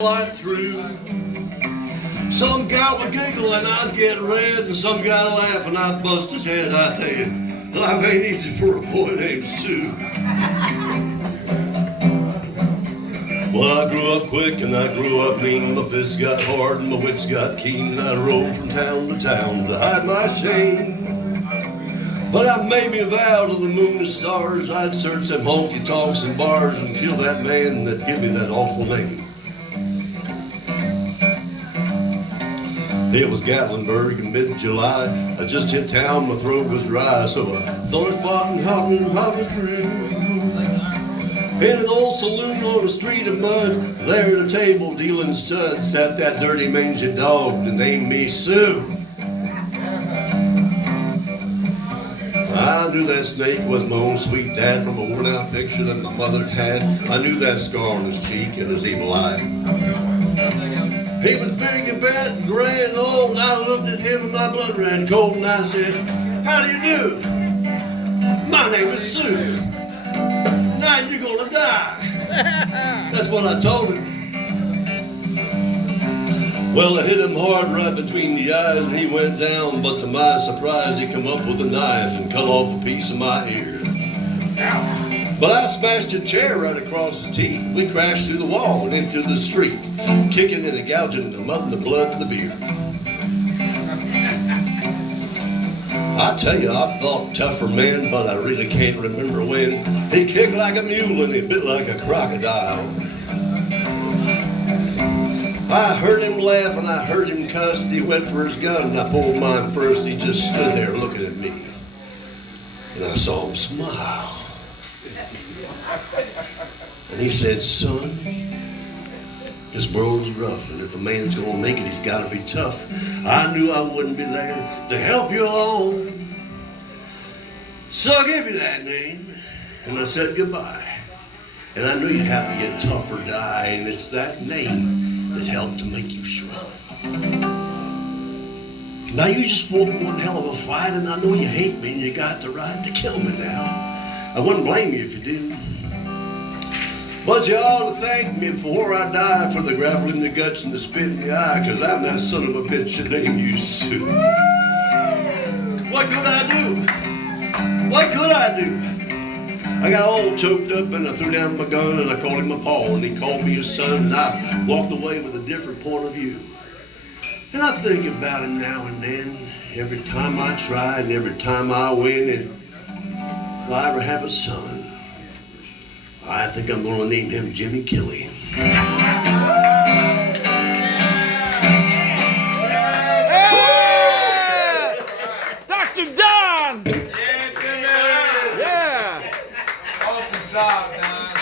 Light through. Some gal would giggle and I'd get red, and some guy laugh and I'd bust his head. I tell you, life ain't easy for a boy named Sue. Well, I grew up quick and I grew up mean. My fists got hard and my wits got keen. I rode from town to town to hide my shame. But I made me a vow to the moon and stars, I'd search them honky-tonks and bars and kill that man that give me that awful name. It was Gatlinburg in mid-July. I just hit town, my throat was dry, so I thought it bought and hopped through. In an old saloon on a street of mud, there at a table dealing studs, sat that dirty mangy dog that named me Sue. I knew that snake was my own sweet dad from a worn-out picture that my mother had. I knew that scar on his cheek and his evil eye. He was big and fat and gray and old. I looked at him and my blood ran cold, and I said, "How do you do? My name is Sue. Now you're gonna die." That's what I told him. Well, I hit him hard right between the eyes and he went down, but to my surprise he come up with a knife and cut off a piece of my ear. But I smashed a chair right across his teeth. We crashed through the wall and into the street, kicking and gouging the mud and the blood and the beer. I tell you, I fought tougher men, but I really can't remember when. He kicked like a mule and he bit like a crocodile. I heard him laugh and I heard him cuss. He went for his gun and I pulled mine first. He just stood there looking at me, and I saw him smile. And he said, "Son, this world is rough, and if a man's gonna make it, he's gotta be tough." I knew I wouldn't be there to help you along, so I gave you that name, and I said goodbye. And I knew you'd have to get tough or die, and it's that name that helped to make you strong. Now you just won one hell of a fight, and I know you hate me, and you got the right to kill me now. I wouldn't blame you if you do. But you ought to thank me before I die for the gravel in the guts and the spit in the eye, because I'm that son of a bitch that named you Sue. What could I do? What could I do? I got all choked up and I threw down my gun and I called him my pa and he called me his son, and I walked away with a different point of view. And I think about him now and then, every time I try and every time I win. If I ever have a son, I think I'm going to name him Jimmy Kelly. Hey! Dr. Don! Yeah. Yeah! Awesome job, Don.